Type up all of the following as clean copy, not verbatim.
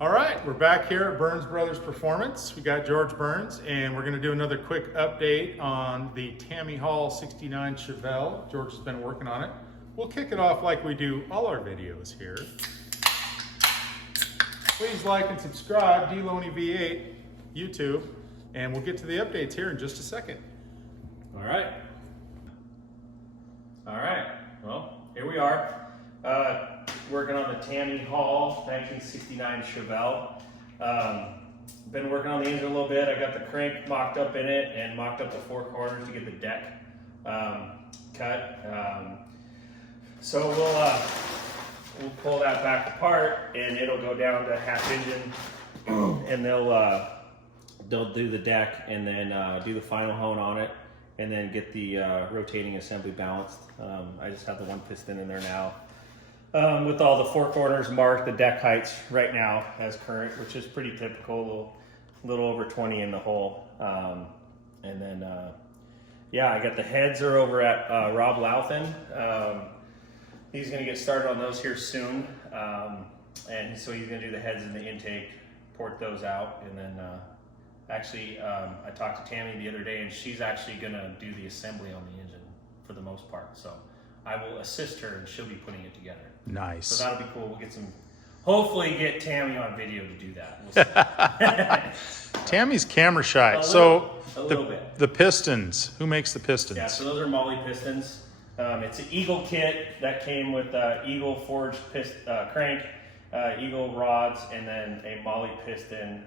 All right, we're back here at Burns Brothers Performance. We got George Burns, and we're gonna do another quick update on the Tammy Hall 69 Chevelle. George has been working on it. We'll kick it off like we do all our videos here. Please like and subscribe, DLoney V8 YouTube, and we'll get to the updates here in just a second. All right. Well, here we are. Working on the Tammy Hall 1969 Chevelle. Been working on the engine a little bit. I got the crank mocked up in it and mocked up the four corners to get the deck cut. So we'll pull that back apart and it'll go down to half engine, and they'll do the deck and then do the final hone on it, and then get the rotating assembly balanced. I just have the one piston in there now. With all the four corners marked, the deck heights right now as current, which is pretty typical, a little over 20 in the hole. And then, yeah, I got the heads are over at Rob Louthan. He's gonna get started on those here soon. And so he's gonna do the heads in the intake, port those out, and then actually, I talked to Tammy the other day, and she's actually gonna do the assembly on the engine for the most part. So I will assist her, and she'll be putting it together. Nice. So that'll be cool. We'll get some, hopefully get Tammy on video to do that. We'll Tammy's camera shy. a little bit. The pistons, who makes the pistons? Yeah, so those are Molly pistons. It's an Eagle kit that came with Eagle forged crank, Eagle rods, and then a Molly piston.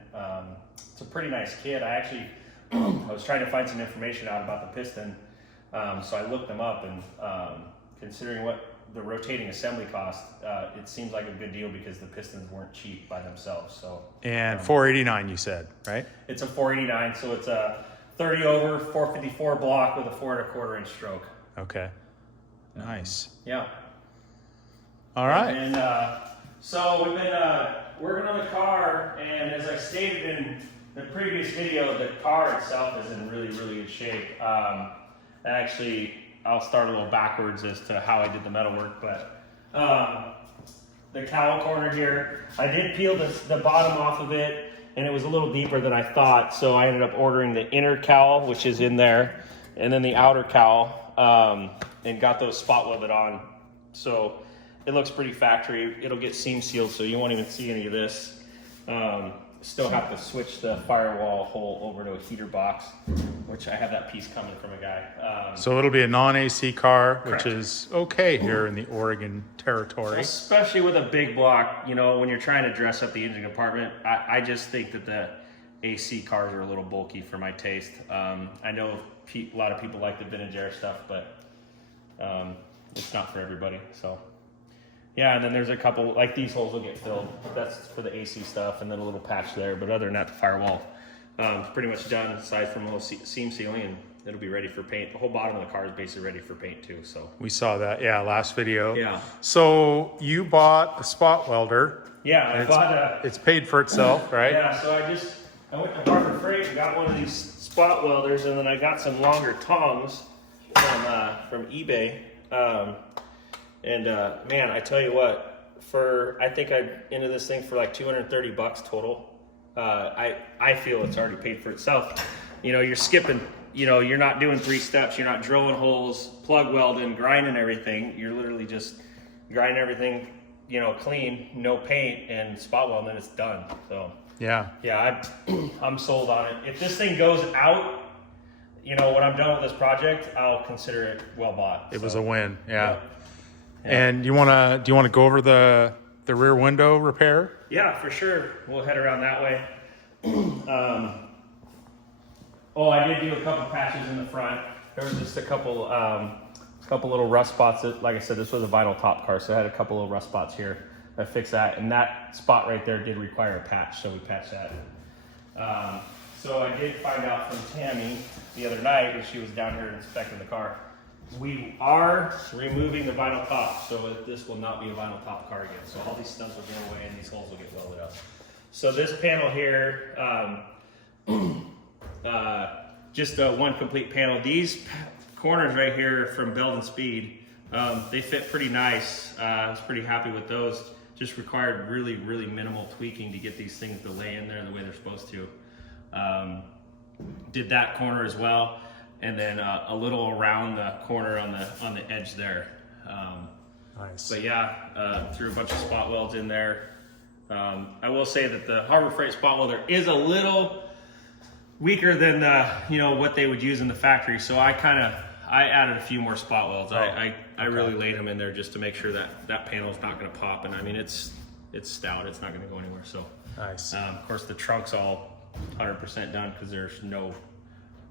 It's a pretty nice kit. I actually, I was trying to find some information out about the piston. So I looked them up, and considering what the rotating assembly cost, it seems like a good deal because the pistons weren't cheap by themselves. So And 489 you said, right? it's a 489, so it's a 30 over 454 block with a 4 1/4 inch stroke. Okay. Nice. Yeah. All right. And so we've been working on the car, and as I stated in the previous video, the car itself is in really, really good shape. Actually, I'll start a little backwards as to how I did the metal work, but the cowl corner here, I did peel the bottom off of it, and it was a little deeper than I thought, so I ended up ordering the inner cowl, which is in there, and then the outer cowl, and got those spot welded on. So it looks pretty factory. It'll get seam sealed, so you won't even see any of this. Still have to switch the firewall hole over to a heater box, which I have that piece coming from a guy. So it'll be a non-AC car, Correct. which is okay here in the Oregon territory. Especially with a big block, you know, when you're trying to dress up the engine compartment, I just think that the AC cars are a little bulky for my taste. I know a lot of people like the vintage air stuff, but it's not for everybody. So yeah, and then there's a couple, like these holes will get filled. That's for the AC stuff, and then a little patch there. But other than that, the firewall is pretty much done, aside from a little seam sealing, and it'll be ready for paint. The whole bottom of the car is basically ready for paint too. So We saw that, yeah, last video. yeah, So you bought a spot welder. yeah, I bought It's paid for itself, right? Yeah, so I went to Harbor Freight and got one of these spot welders, and then I got some longer tongs from eBay. Man, I tell you what, I think I into this thing for like $230 total. I feel it's already paid for itself. You know, you're skipping, you know, you're not doing 3 steps. You're not drilling holes, plug welding, grinding everything. You're literally just grinding everything, you know, clean, no paint, and spot welding, and it's done. So yeah, I'm sold on it. If this thing goes out, you know, when I'm done with this project, I'll consider it well bought. It was a win, yeah. Yeah. And do you want to go over the rear window repair? Yeah, for sure. We'll head around that way. I did do a couple patches in the front. There was just a couple little rust spots. Like I said, this was a vinyl top car, so I had a couple little rust spots here. I fixed that, and that spot right there did require a patch, so we patched that. So I did find out from Tammy the other night when she was down here inspecting the car. We are removing the vinyl top, so this will not be a vinyl top car again. So all these stubs will go away and these holes will get welded up. So this panel here, just one complete panel. These corners right here from Belt and Speed, they fit pretty nice. I was pretty happy with those. just required really, really minimal tweaking to get these things to lay in there the way they're supposed to. Did that corner as well, and then a little around the corner on the edge there. Nice. But yeah, threw a bunch of spot welds in there. I will say that the Harbor Freight spot welder is a little weaker than what they would use in the factory. So I added a few more spot welds. I really laid them in there just to make sure that panel's not going to pop. And I mean, it's stout. It's not going to go anywhere. So Nice. of course, the trunk's all 100% done because there's no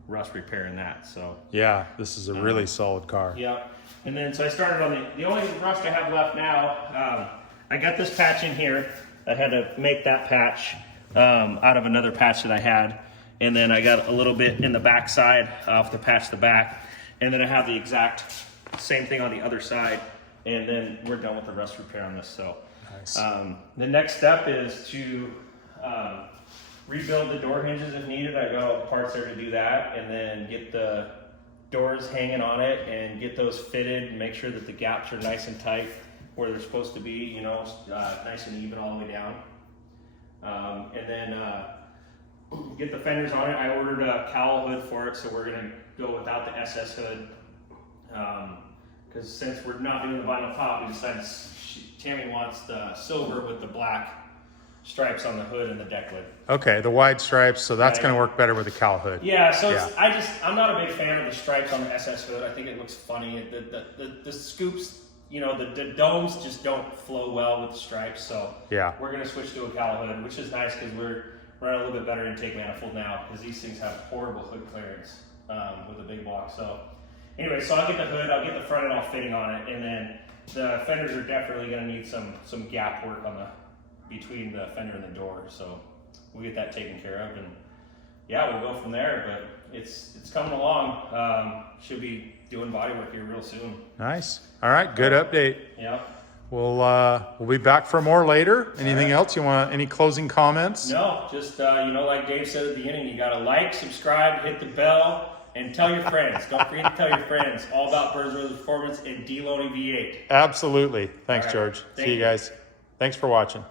rust repair in that. So Yeah, this is a really solid car. yeah. And then so I started on the only rust I have left now. I got this patch in here. I had to make that patch out of another patch that I had. And then I got a little bit in the back side to patch the back. And then I have the exact same thing on the other side. And then we're done with the rust repair on this. So Nice. the next step is to rebuild the door hinges if needed. I got all the parts there to do that. And then get the doors hanging on it and get those fitted and make sure that the gaps are nice and tight where they're supposed to be, nice and even all the way down. And then get the fenders on it. I ordered a cowl hood for it, so we're gonna go without the SS hood. Because since we're not doing the vinyl top, we decided Tammy wants the silver with the black stripes on the hood and the deck lid. Okay, the wide stripes, so that's Right. going to work better with the cowl hood. Yeah, so Yeah. I'm not a big fan of the stripes on the SS hood. I think it looks funny. The scoops, the domes just don't flow well with the stripes. So Yeah. we're gonna switch to a cowl hood, which is nice because we're running a little bit better intake manifold now because these things have horrible hood clearance with a big block. So anyway, so I'll get the hood, I'll get the front end all fitting on it, and then the fenders are definitely gonna need some gap work between the fender and the door. So we'll get that taken care of, and yeah, we'll go from there. But it's coming along. Should be doing body work here real soon. Nice. All right, good update. Yeah. We'll be back for more later. Anything else you want? Any closing comments? No, just like Dave said at the beginning, you gotta like, subscribe, hit the bell, and tell your friends. Don't forget to tell your friends all about Burns Brothers Performance and D-Loney V8. Absolutely. Thanks, All right. George. Thank See you you. guys. Thanks for watching.